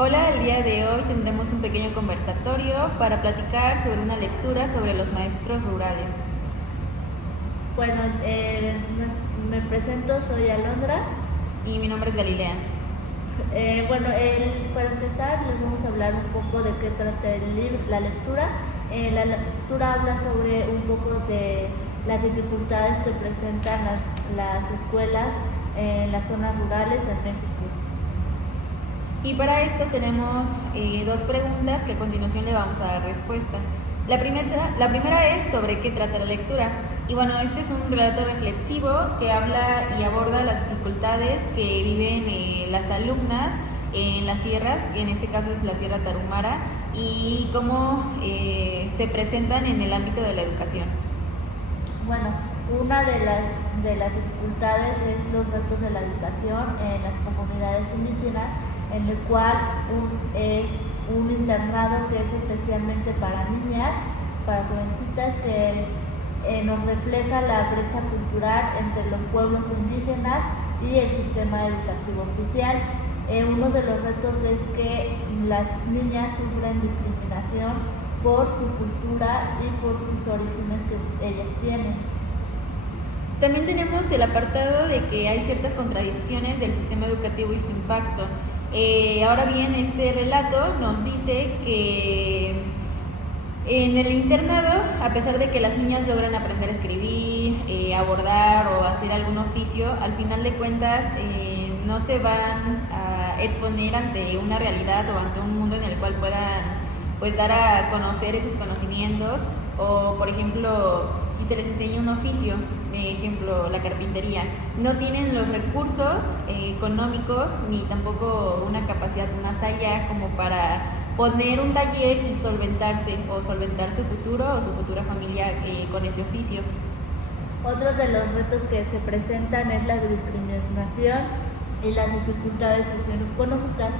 Hola, el día de hoy tendremos un pequeño conversatorio para platicar sobre una lectura sobre los maestros rurales. Bueno, me presento, soy Alondra. Y mi nombre es Galilea. Para empezar les vamos a hablar un poco de qué trata la lectura. La lectura habla sobre un poco de las dificultades que presentan las escuelas en las zonas rurales en México. Y para esto tenemos dos preguntas que a continuación le vamos a dar respuesta. La primera es sobre qué trata la lectura. Y bueno, este es un relato reflexivo que habla y aborda las dificultades que viven las alumnas en las sierras, que en este caso es la Sierra Tarahumara, y cómo se presentan en el ámbito de la educación. Bueno, una de las dificultades es los retos de la educación en las comunidades indígenas, en el cual es un internado que es especialmente para niñas, para jovencitas, que nos refleja la brecha cultural entre los pueblos indígenas y el sistema educativo oficial. Uno de los retos es que las niñas sufren discriminación por su cultura y por sus orígenes que ellas tienen. También tenemos el apartado de que hay ciertas contradicciones del sistema educativo y su impacto. Ahora bien, este relato nos dice que en el internado, a pesar de que las niñas logran aprender a escribir, a bordar o hacer algún oficio, al final de cuentas no se van a exponer ante una realidad o ante un mundo en el cual puedan dar a conocer esos conocimientos. O por ejemplo, si se les enseña un oficio, ejemplo la carpintería, no tienen los recursos económicos ni tampoco una capacidad más allá como para poner un taller y solventarse o solventar su futuro o su futura familia con ese oficio. Otro de los retos que se presentan es la discriminación y las dificultades socioeconómicas.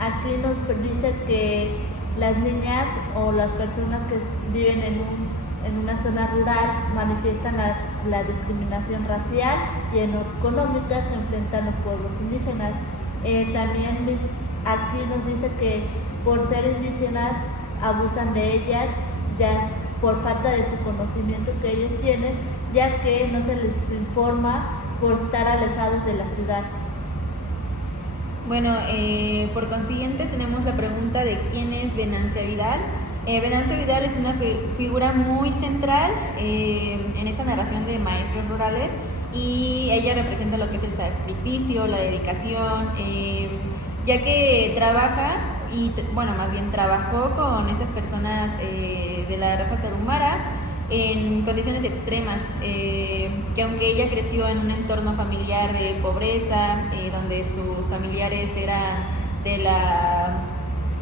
Aquí nos dice que las niñas o las personas que viven en una zona rural manifiestan la discriminación racial y económica que enfrentan los pueblos indígenas. También aquí nos dice que por ser indígenas abusan de ellas ya por falta de su conocimiento que ellos tienen, ya que no se les informa por estar alejados de la ciudad. Bueno, por consiguiente tenemos la pregunta de quién es Venancio Vidal. Venancio Vidal es una figura muy central en esa narración de maestros rurales, y ella representa lo que es el sacrificio, la dedicación, ya que trabaja trabajó con esas personas de la raza tarahumara en condiciones extremas, que aunque ella creció en un entorno familiar de pobreza, donde sus familiares eran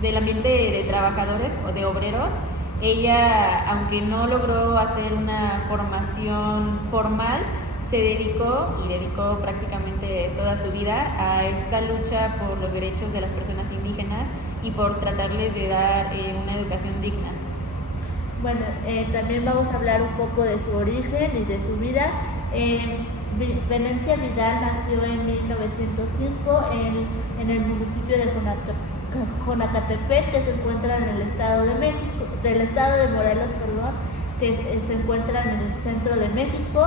del ambiente de trabajadores o de obreros, ella, aunque no logró hacer una formación formal, se dedicó prácticamente toda su vida a esta lucha por los derechos de las personas indígenas y por tratarles de dar una educación digna. Bueno, también vamos a hablar un poco de su origen y de su vida. Venancio Vidal nació en 1905 en el municipio de Jonacatepec, que se encuentra en el estado de Morelos, que se encuentra en el centro de México.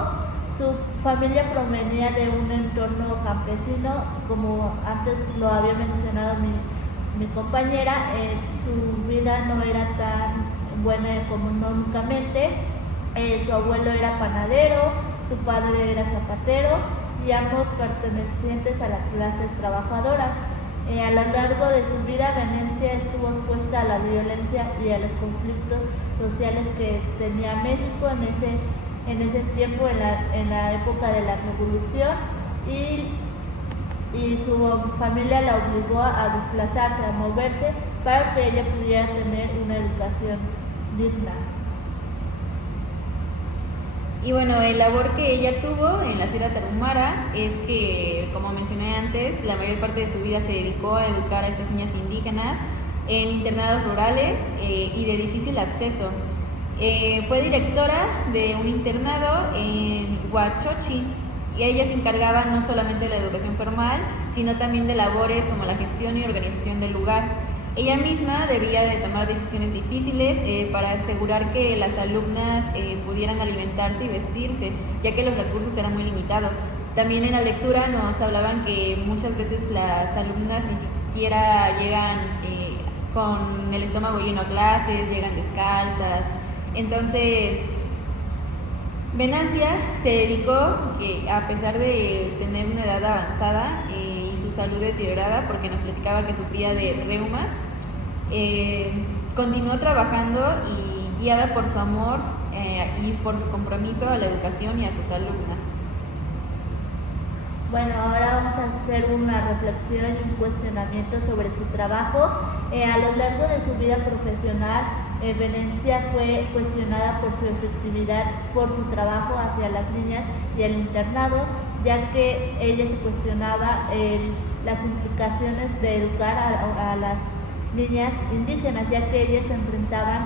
Su familia provenía de un entorno campesino, como antes lo había mencionado mi compañera. Su vida no era tan buena económicamente. Su abuelo era panadero, su padre era zapatero y ambos pertenecientes a la clase trabajadora. A lo largo de su vida, Venecia estuvo expuesta a la violencia y a los conflictos sociales que tenía México en ese tiempo, en la época de la Revolución, y su familia la obligó a desplazarse, a moverse, para que ella pudiera tener una educación digna. Y bueno, el labor que ella tuvo en la Sierra Tarahumara es que, como mencioné antes, la mayor parte de su vida se dedicó a educar a estas niñas indígenas en internados rurales y de difícil acceso. Fue directora de un internado en Huachochi, y ella se encargaba no solamente de la educación formal, sino también de labores como la gestión y organización del lugar. Ella misma debía de tomar decisiones difíciles para asegurar que las alumnas pudieran alimentarse y vestirse, ya que los recursos eran muy limitados. También en la lectura nos hablaban que muchas veces las alumnas ni siquiera llegan con el estómago lleno a clases, llegan descalzas. Entonces, Venancia se dedicó, que a pesar de tener una edad avanzada y su salud deteriorada, porque nos platicaba que sufría de reuma, continuó trabajando y guiada por su amor y por su compromiso a la educación y a sus alumnas. Bueno, ahora vamos a hacer una reflexión y un cuestionamiento sobre su trabajo. A lo largo de su vida profesional, Venecia fue cuestionada por su efectividad, por su trabajo hacia las niñas y el internado, ya que ella se cuestionaba las implicaciones de educar a las niñas indígenas, ya que ellas se enfrentaban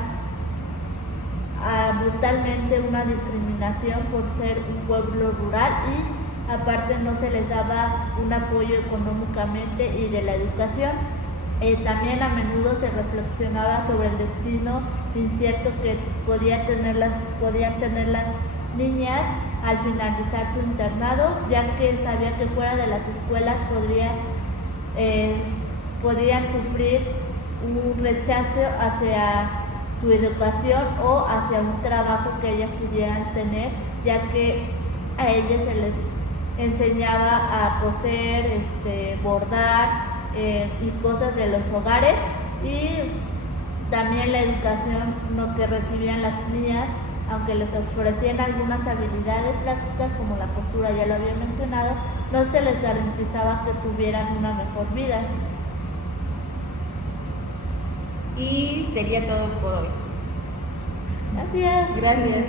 brutalmente una discriminación por ser un pueblo rural y aparte no se les daba un apoyo económicamente y de la educación. También a menudo se reflexionaba sobre el destino incierto que podían tener las niñas al finalizar su internado, ya que sabía que fuera de las escuelas podrían sufrir un rechazo hacia su educación o hacia un trabajo que ellas pudieran tener, ya que a ellas se les enseñaba a coser, bordar y cosas de los hogares, y también la educación que recibían las niñas, aunque les ofrecían algunas habilidades prácticas como la costura, ya lo había mencionado, no se les garantizaba que tuvieran una mejor vida. Y sería todo por hoy. Gracias. Gracias.